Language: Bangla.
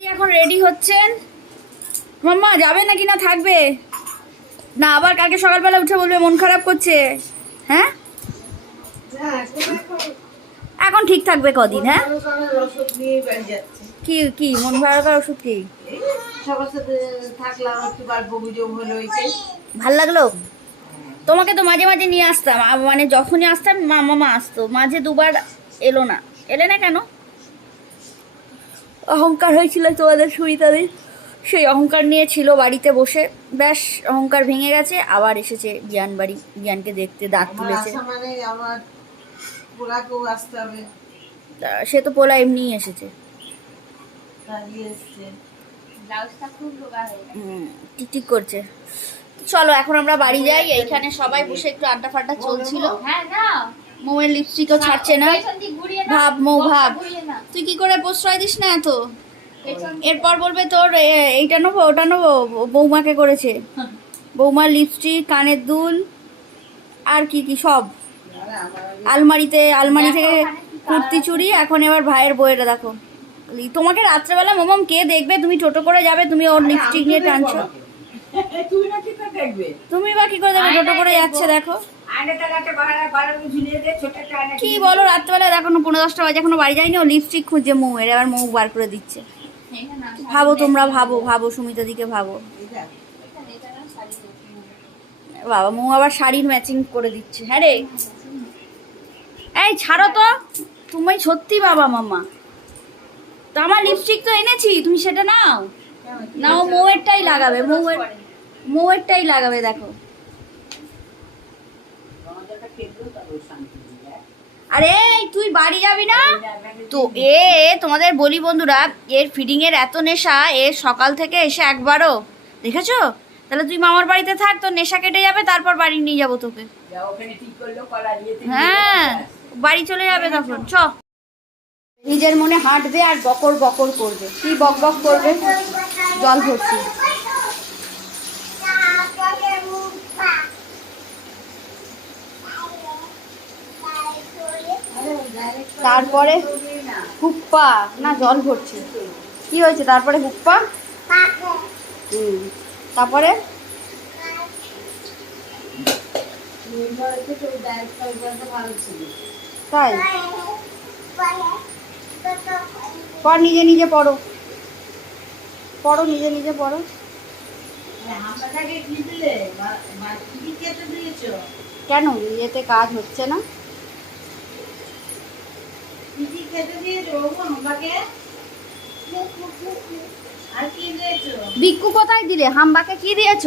এখন রেডি হচ্ছেন? মাম্মা, যাবে নাকি? না, থাকবে। না, আবার কালকে সকালবেলা উঠে বলবে মন খারাপ করছে। হ্যাঁ? এখন ঠিক থাকবে কদিন হ্যাঁ? কি কি, মন খারাপের ওষুধ কি? ভালো লাগল? তোমাকে তো মাঝে মাঝে নিয়ে আসতাম। মানে যখনই আসতাম, মা, মামা আসতো। মাঝে দুবার এলো না। এলে না কেন? অহংকার হয়েছিল তোমাদের সুইতাদের সেই অহংকার নিয়ে ছিল বাড়িতে বসে। ব্যাস অহংকার ভেঙে গেছে আবার এসেছে জ্ঞান বাড়ি। জ্ঞানকে দেখতে দাঁত তুলেছে। মানে সে তো পোলা এমনিই এসেছে। টিকটিক করছে। চলো এখন আমরা বাড়ি যাই। এইখানে সবাই বসে একটু আড্ডা ফাড্ডা চলছিল। মৌয়ের লিপস্টিকও ছাড়ছে না। ভাব মৌ ভাব। তুই কি করে প্রশ্রয় দিস না এত? এরপর বলবে তোর এইটা নেব ওটা নেব বৌমাকে করেছে। বৌমার লিপস্টিক কানের দুল আর কি কি সব। আলমারিতে আলমারি থেকে কুর্তি চুড়ি এখন এবার ভাইয়ের বইয়েরা দেখো। তোমাকে রাত্রেবেলা মোমম কে দেখবে? তুমি টোটো করে যাবে তুমি ওর লিপস্টিক নিয়ে টানছো। তুমি বা কি করে দেবে টোটো করে যাচ্ছে দেখো। কি বলো রাত্রেবেলা এখনও পনেরো দশটা বাজে এখনও বাড়ি যায়নি ও লিপস্টিক খুঁজছে মৌয়ের এবার মৌ বার করে দিচ্ছে। ভাবো তোমরা ভাবো ভাবো সুমিতা দিকে ভাবো। বাবা মৌ আবার শাড়ির ম্যাচিং করে দিচ্ছে হ্যাঁ রে। এই ছাড়ো তো তুমি সত্যি বাবা মামা। তো আমার লিপস্টিক তো এনেছি তুমি সেটা নাও। নাও মৌয়েরটাই লাগাবে মৌয়ের মৌয়েরটাই লাগাবে দেখো। আরে তুই বাড়ি যাবি না? তো এ তোমাদের বলি বন্ধুরা এর ফিডিং এর এত নেশা এ সকাল থেকে এসে একবারও দেখেছ? তাহলে তুই মামার বাড়িতে থাক তোর নেশা কেটে যাবে তারপর বাড়ি নিয়ে যাব তোকে। হ্যাঁ বাড়ি চলে যাবে তখন চ। নিজের মনে হাঁটবে আর বকর বকর করবে। কি বক বক করবে? জল ভরছি। তারপরে হুপ্পা। না, জল ভরছে। কি হয়েছে? তারপরে হুপ্পা? তারপরে? তাই? পর নিজে নিজে পড়ো। পড়ো, নিজে নিজে পড়ো। কেন? নিজেতে কাজ হচ্ছে না? বিক্কু কোথায় দিলে? হাম্বাকে কি দিয়েছ?